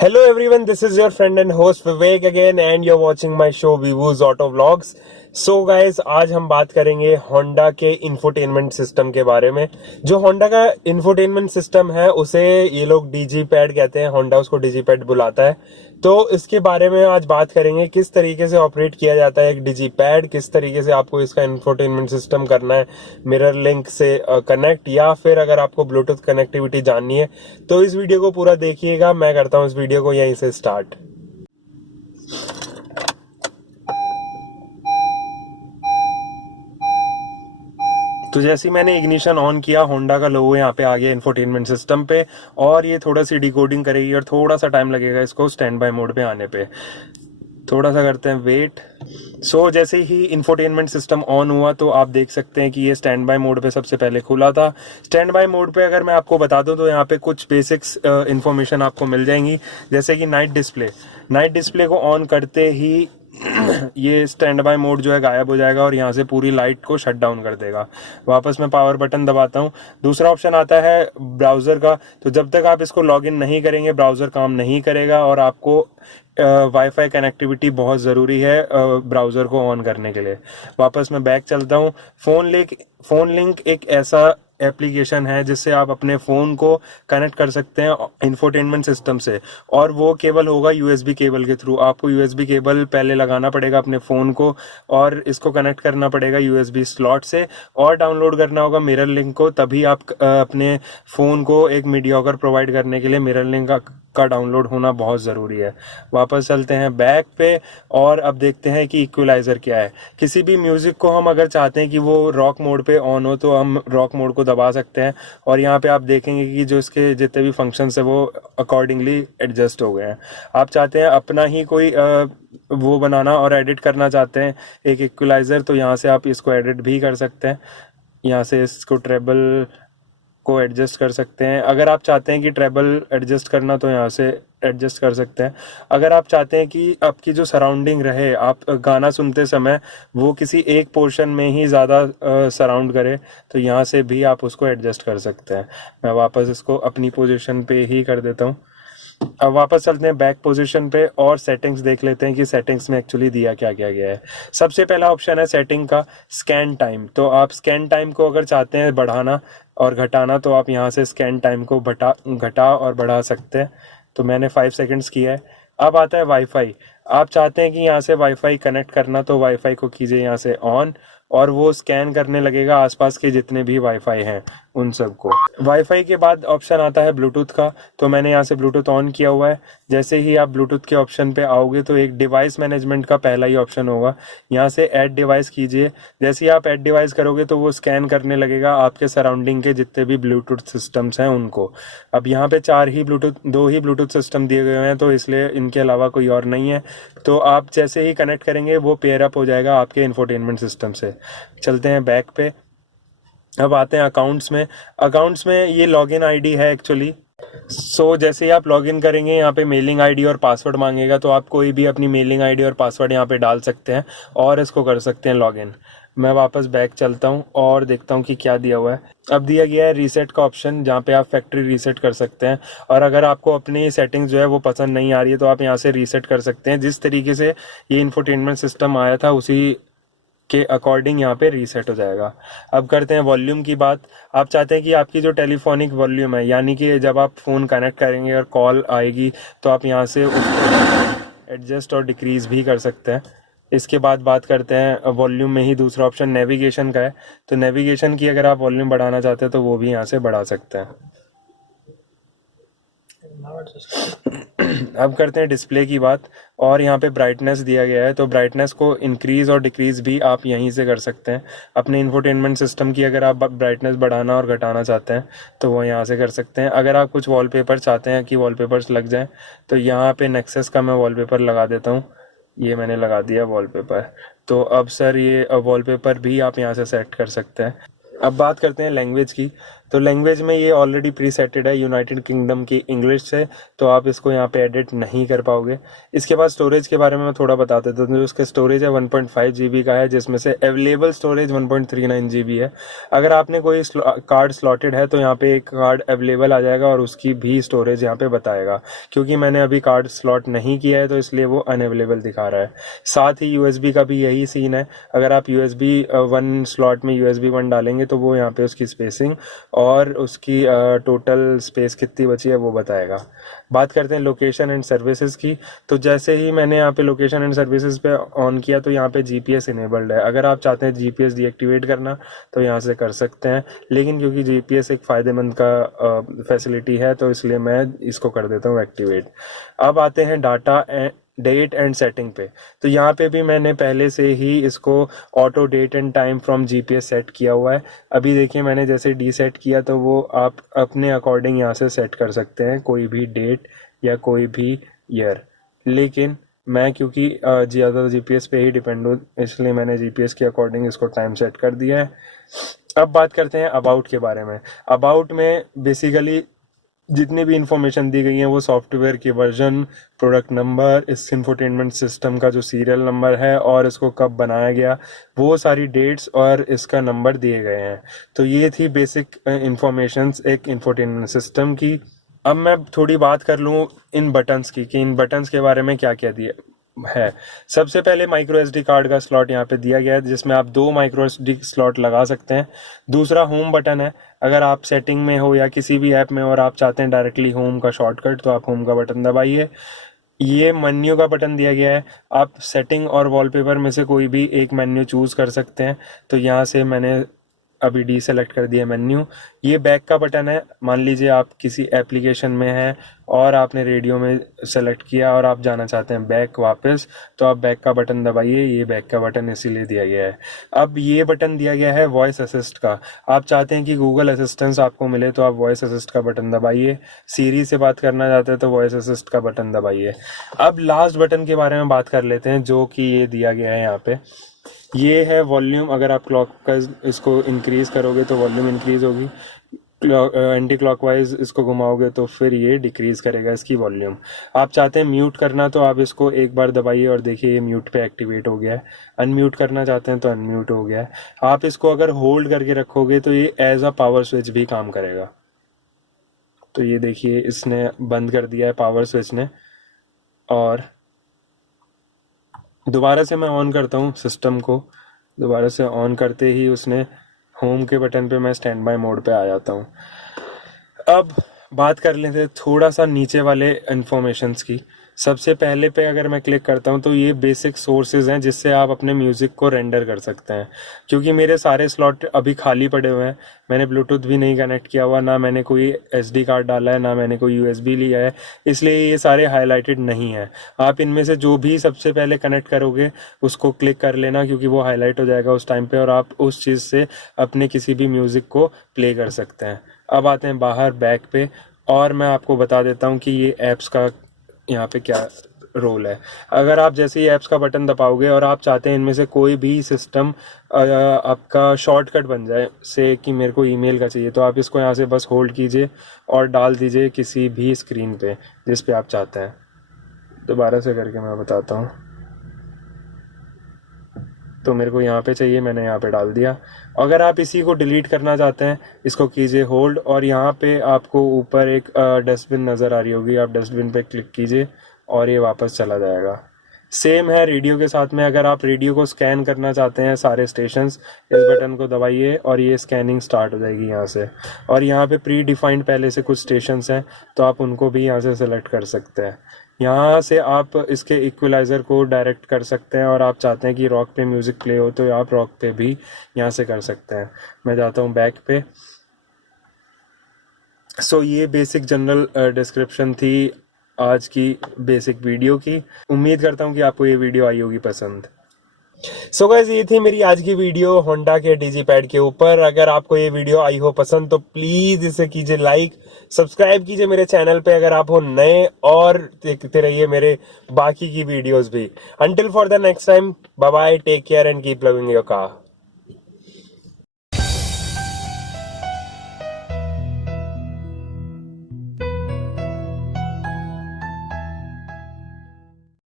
Hello everyone, this is your friend and host Vivek again and you're watching my show Vivoo's Auto Vlogs. So guys, आज हम बात करेंगे Honda के infotainment system के बारे में। जो होंडा का इंफोटेनमेंट सिस्टम है उसे ये लोग डीजी पैड कहते हैं, होंडा उसको डीजी पैड बुलाता है। तो इसके बारे में आज बात करेंगे किस तरीके से ऑपरेट किया जाता है एक डीजी पैड, किस तरीके से आपको इसका इंफोटेनमेंट सिस्टम करना है मिरर लिंक से कनेक्ट, या फिर अगर आपको ब्लूटूथ कनेक्टिविटी जाननी है तो इस वीडियो को पूरा देखिएगा। मैं करता हूँ इस वीडियो को यहीं से स्टार्ट। तो जैसे ही मैंने इग्निशन ऑन किया, होंडा का लोगो यहाँ पे आ गया इंफोटेनमेंट सिस्टम पे, और ये थोड़ा सी डिकोडिंग करेगी और थोड़ा सा टाइम लगेगा इसको स्टैंड बाय मोड पे आने पे। थोड़ा सा करते हैं वेट। सो जैसे ही इंफोटेनमेंट सिस्टम ऑन हुआ तो आप देख सकते हैं कि ये स्टैंड बाय मोड पे सबसे पहले खुला था। स्टैंड बाय मोड पे अगर मैं आपको बता दूं तो यहाँ पे कुछ बेसिक्स इंफॉर्मेशन आपको मिल जाएंगी, जैसे कि नाइट डिस्प्ले को ऑन करते ही ये स्टैंड बाय मोड जो है गायब हो जाएगा और यहाँ से पूरी लाइट को शट डाउन कर देगा। वापस मैं पावर बटन दबाता हूँ। दूसरा ऑप्शन आता है ब्राउज़र का। तो जब तक आप इसको लॉगिन नहीं करेंगे ब्राउज़र काम नहीं करेगा और आपको वाईफाई कनेक्टिविटी बहुत ज़रूरी है ब्राउज़र को ऑन करने के लिए। वापस मैं बैक चलता हूँ। फ़ोन लिंक एक ऐसा एप्लीकेशन है जिससे आप अपने फ़ोन को कनेक्ट कर सकते हैं इंफोटेनमेंट सिस्टम से, और वो केबल होगा यूएसबी केबल के थ्रू। आपको यूएसबी केबल पहले लगाना पड़ेगा अपने फ़ोन को और इसको कनेक्ट करना पड़ेगा यूएसबी स्लॉट से, और डाउनलोड करना होगा मिरर लिंक को। तभी आप अपने फ़ोन को एक मीडियोकर प्रोवाइड करने के लिए मिरर लिंक का डाउनलोड होना बहुत ज़रूरी है। वापस चलते हैं बैक पे और अब देखते हैं कि इक्वलाइज़र क्या है। किसी भी म्यूज़िक को हम अगर चाहते हैं कि वो रॉक मोड पे ऑन हो तो हम रॉक मोड को दबा सकते हैं, और यहाँ पे आप देखेंगे कि जो इसके जितने भी फंक्शंस है वो अकॉर्डिंगली एडजस्ट हो गए हैं। आप चाहते हैं अपना ही कोई वो बनाना और एडिट करना चाहते हैं एक इक्वलाइज़र, तो यहाँ से आप इसको एडिट भी कर सकते हैं। यहाँ से इसको ट्रेबल को एडजस्ट कर सकते हैं। अगर आप चाहते हैं कि ट्रेबल एडजस्ट करना तो यहाँ से एडजस्ट कर सकते हैं। अगर आप चाहते हैं कि आपकी जो सराउंडिंग रहे, आप गाना सुनते समय वो किसी एक पोर्शन में ही ज़्यादा सराउंड करे, तो यहाँ से भी आप उसको एडजस्ट कर सकते हैं। मैं वापस इसको अपनी पोजीशन पे ही कर देता हूँ। अब वापस चलते हैं बैक पोजीशन पे और सेटिंग्स देख लेते हैं कि सेटिंग्स में एक्चुअली दिया क्या क्या गया है। सबसे पहला ऑप्शन है सेटिंग का स्कैन टाइम। तो आप स्कैन टाइम को अगर चाहते हैं बढ़ाना और घटाना तो आप यहाँ से स्कैन टाइम को घटा और बढ़ा सकते हैं। तो मैंने 5 सेकंड्स किया है। अब आता है वाईफाई। आप चाहते हैं कि यहाँ से वाईफाई कनेक्ट करना तो वाईफाई को कीजिए यहाँ से ऑन, और वो स्कैन करने लगेगा आसपास के जितने भी वाईफाई हैं उन सबको। वाईफाई के बाद ऑप्शन आता है ब्लूटूथ का। तो मैंने यहाँ से ब्लूटूथ ऑन किया हुआ है। जैसे ही आप ब्लूटूथ के ऑप्शन पे आओगे तो एक डिवाइस मैनेजमेंट का पहला ही ऑप्शन होगा, यहाँ से ऐड डिवाइस कीजिए। जैसे ही आप ऐड डिवाइस करोगे तो वो स्कैन करने लगेगा आपके सराउंडिंग के जितने भी ब्लूटूथ सिस्टम्स हैं उनको। अब यहाँ पे 2 ही ब्लूटूथ सिस्टम दिए गए हैं तो इसलिए इनके अलावा कोई और नहीं है। तो आप जैसे ही कनेक्ट करेंगे वो पेयर अप हो जाएगा आपके इंफोटेनमेंट सिस्टम से। चलते हैं बैक पे। अब आते हैं अकाउंट्स में ये लॉगिन आईडी है एक्चुअली। सो जैसे ही आप लॉगिन करेंगे यहाँ पे मेलिंग आईडी और पासवर्ड मांगेगा, तो आप कोई भी अपनी मेलिंग आईडी और पासवर्ड यहाँ पे डाल सकते हैं और इसको कर सकते हैं लॉगिन। मैं वापस बैक चलता हूँ और देखता हूँ कि क्या दिया हुआ है। अब दिया गया है रीसेट का ऑप्शन, जहाँ पे आप फैक्ट्री रीसेट कर सकते हैं, और अगर आपको अपनी सेटिंग्स जो है वो पसंद नहीं आ रही है तो आप यहाँ से रीसेट कर सकते हैं। जिस तरीके से ये इंफोटेनमेंट सिस्टम आया था उसी के अकॉर्डिंग यहाँ पे रीसेट हो जाएगा। अब करते हैं वॉल्यूम की बात। आप चाहते हैं कि आपकी जो टेलीफोनिक वॉल्यूम है, यानी कि जब आप फ़ोन कनेक्ट करेंगे और कॉल आएगी तो आप यहाँ से उसको एडजस्ट और डिक्रीज़ भी कर सकते हैं। इसके बाद बात करते हैं वॉल्यूम में ही दूसरा ऑप्शन नेविगेशन का है। तो नेविगेशन की अगर आप वॉल्यूम बढ़ाना चाहते हैं तो वो भी यहाँ से बढ़ा सकते हैं। अब करते हैं डिस्प्ले की बात, और यहाँ पे ब्राइटनेस दिया गया है। तो ब्राइटनेस को इंक्रीज़ और डिक्रीज़ भी आप यहीं से कर सकते हैं। अपने इंफोटेनमेंट सिस्टम की अगर आप ब्राइटनेस बढ़ाना और घटाना चाहते हैं तो वो यहाँ से कर सकते हैं। अगर आप कुछ वॉलपेपर चाहते हैं कि वॉलपेपर्स लग जाएं तो यहाँ पे नेक्सस का मैं वॉलपेपर लगा देता हूँ। ये मैंने लगा दिया वॉलपेपर। तो अब सर ये वॉलपेपर भी आप यहाँ से सेट कर सकते हैं। अब बात करते हैं लैंग्वेज की। तो लैंग्वेज में ये ऑलरेडी प्री सेटेड है यूनाइटेड किंगडम की इंग्लिश से, तो आप इसको यहाँ पे एडिट नहीं कर पाओगे। इसके बाद स्टोरेज के बारे में मैं थोड़ा बता देता हूँ। जो उसका स्टोरेज है 1.5 GB का है, जिसमें से अवेलेबल स्टोरेज 1.39 GB है। अगर आपने कोई कार्ड स्लॉटेड है तो यहाँ पे एक कार्ड अवेलेबल आ जाएगा और उसकी भी स्टोरेज यहाँ पे बताएगा। क्योंकि मैंने अभी कार्ड स्लॉट नहीं किया है तो इसलिए वो अनअवेलेबल दिखा रहा है। साथ ही USB का भी यही सीन है। अगर आप USB 1 स्लॉट में USB 1 डालेंगे तो वो यहाँ पे उसकी स्पेसिंग और उसकी टोटल स्पेस कितनी बची है वो बताएगा। बात करते हैं लोकेशन एंड सर्विसेज की। तो जैसे ही मैंने यहाँ पे लोकेशन एंड सर्विसेज पे ऑन किया तो यहाँ पे GPS इनेबल्ड है। अगर आप चाहते हैं GPS डीएक्टिवेट करना तो यहाँ से कर सकते हैं, लेकिन क्योंकि GPS एक फ़ायदेमंद का फैसिलिटी है तो इसलिए मैं इसको कर देता हूँ एक्टिवेट। अब आते हैं डाटा डेट एंड सेटिंग पे। तो यहाँ पे भी मैंने पहले से ही इसको auto date and time from GPS set किया हुआ है। अभी देखिए मैंने जैसे डीसेट किया तो वो आप अपने अकॉर्डिंग यहाँ से सेट कर सकते हैं, कोई भी डेट या कोई भी ईयर। लेकिन मैं क्योंकि ज़्यादा GPS पे ही डिपेंड हूँ इसलिए मैंने GPS के अकॉर्डिंग इसको टाइम सेट कर दिया है। अब बात करते हैं अबाउट के बारे में। अबाउट में बेसिकली जितनी भी इंफॉर्मेशन दी गई है वो सॉफ्टवेयर की वर्जन, प्रोडक्ट नंबर, इस इंफोटेनमेंट सिस्टम का जो सीरियल नंबर है और इसको कब बनाया गया, वो सारी डेट्स और इसका नंबर दिए गए हैं। तो ये थी बेसिक इंफॉर्मेशंस एक इंफोटेनमेंट सिस्टम की। अब मैं थोड़ी बात कर लूँ इन बटन्स की कि इन बटन्स के बारे में क्या क्या दिया है। सबसे पहले माइक्रो SD कार्ड का स्लॉट यहाँ पे दिया गया है जिसमें आप 2 माइक्रो SD स्लॉट लगा सकते हैं। दूसरा होम बटन है। अगर आप सेटिंग में हो या किसी भी ऐप में और आप चाहते हैं डायरेक्टली होम का शॉर्टकट तो आप होम का बटन दबाइए। ये मेन्यू का बटन दिया गया है। आप सेटिंग और वॉलपेपर में से कोई भी एक मेन्यू चूज़ कर सकते हैं। तो यहाँ से मैंने अभी डी सेलेक्ट कर दिया मेन्यू। ये बैक का बटन है। मान लीजिए आप किसी एप्लीकेशन में हैं और आपने रेडियो में सेलेक्ट किया और आप जाना चाहते हैं बैक वापस, तो आप बैक का बटन दबाइए। ये बैक का बटन इसीलिए दिया गया है। अब ये बटन दिया गया है वॉइस असिस्ट का। आप चाहते हैं कि गूगल असिस्टेंस आपको मिले तो आप वॉइस असिस्ट का बटन दबाइए। सीरी से बात करना चाहते हैं तो वॉइस असिस्ट का बटन दबाइए। अब लास्ट बटन के बारे में बात कर लेते हैं जो कि ये दिया गया है यहाँ पे। ये है वॉल्यूम। अगर आप क्लॉक का इसको इंक्रीज़ करोगे तो वॉल्यूम इंक्रीज़ होगी, एंटी क्लॉकवाइज इसको घुमाओगे तो फिर ये डिक्रीज़ करेगा इसकी वॉल्यूम। आप चाहते हैं म्यूट करना तो आप इसको एक बार दबाइए और देखिए ये म्यूट पे एक्टिवेट हो गया है। अनम्यूट करना चाहते हैं तो अनम्यूट हो गया है। आप इसको अगर होल्ड करके रखोगे तो ये एज अ पावर स्विच भी काम करेगा। तो ये देखिए इसने बंद कर दिया है पावर स्विच ने। और दोबारा से मैं ऑन करता हूँ सिस्टम को। दोबारा से ऑन करते ही उसने होम के बटन पे मैं स्टैंड बाय मोड पे आ जाता हूँ। अब बात कर लेते हैं थोड़ा सा नीचे वाले इन्फॉर्मेशंस की। सबसे पहले पे अगर मैं क्लिक करता हूँ तो ये बेसिक सोर्सेज हैं जिससे आप अपने म्यूज़िक को रेंडर कर सकते हैं। क्योंकि मेरे सारे स्लॉट अभी खाली पड़े हुए हैं, मैंने ब्लूटूथ भी नहीं कनेक्ट किया हुआ, ना मैंने कोई SD कार्ड डाला है, ना मैंने कोई USB लिया है, इसलिए ये सारे हाईलाइटेड नहीं है। आप इनमें से जो भी सबसे पहले कनेक्ट करोगे उसको क्लिक कर लेना क्योंकि वो हाईलाइट हो जाएगा उस टाइम पे और आप उस चीज़ से अपने किसी भी म्यूज़िक को प्ले कर सकते हैं। अब आते हैं बाहर बैक पे और मैं आपको बता देता हूँ कि ये ऐप्स का यहाँ पे क्या रोल है। अगर आप जैसे ही ऐप्स का बटन दबाओगे और आप चाहते हैं इनमें से कोई भी सिस्टम आपका शॉर्टकट बन जाए, से कि मेरे को ईमेल का चाहिए, तो आप इसको यहाँ से बस होल्ड कीजिए और डाल दीजिए किसी भी स्क्रीन पे जिस पे आप चाहते हैं। दोबारा से करके मैं बताता हूँ। तो मेरे को यहाँ पे चाहिए, मैंने यहाँ पे डाल दिया। अगर आप इसी को डिलीट करना चाहते हैं इसको कीजिए होल्ड और यहाँ पे आपको ऊपर एक डस्टबिन नज़र आ रही होगी, आप डस्टबिन पे क्लिक कीजिए और ये वापस चला जाएगा। सेम है रेडियो के साथ में। अगर आप रेडियो को स्कैन करना चाहते हैं सारे स्टेशंस, इस बटन को दबाइए और ये स्कैनिंग स्टार्ट हो जाएगी यहाँ से। और यहाँ पे प्री डिफाइंड पहले से कुछ स्टेशंस हैं तो आप उनको भी यहाँ से सेलेक्ट कर सकते हैं। यहाँ से आप इसके इक्वलाइज़र को डायरेक्ट कर सकते हैं और आप चाहते हैं कि रॉक पे म्यूज़िक प्ले हो तो आप रॉक पे भी यहाँ से कर सकते हैं। मैं जाता हूँ बैक पे। सो ये बेसिक जनरल डिस्क्रिप्शन थी आज की बेसिक वीडियो की। उम्मीद करता हूँ कि आपको ये वीडियो आई होगी पसंद। सो गाइस ये थी मेरी आज की वीडियो होंडा के डिजिपैड के ऊपर। अगर आपको ये वीडियो आई हो पसंद तो प्लीज इसे कीजिए लाइक, सब्सक्राइब कीजिए मेरे चैनल पे अगर आप हो नए, और देखते रहिए मेरे बाकी की वीडियोस भी। Until for the next time, bye bye, take care and keep loving your car.